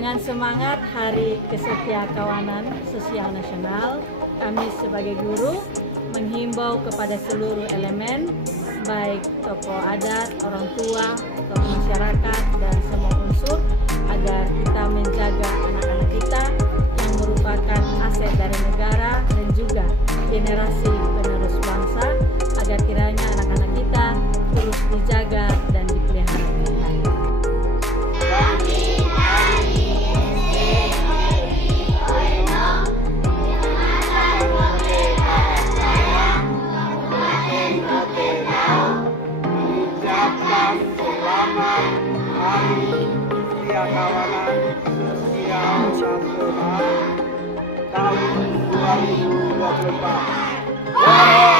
Dengan semangat Hari Kesetiakawanan Sosial Nasional, kami sebagai guru menghimbau kepada seluruh elemen, baik tokoh adat, orang tua, tokoh masyarakat, dan semua unsur, agar kita menjaga anak-anak kita yang merupakan aset dari negara dan juga generasi penerus bangsa, agar kiranya anak-anak kita terus dijaga dan dipelihara dengan baik. Selamat Hari Kesetiakawanan Sosial Nasional tahun 2024.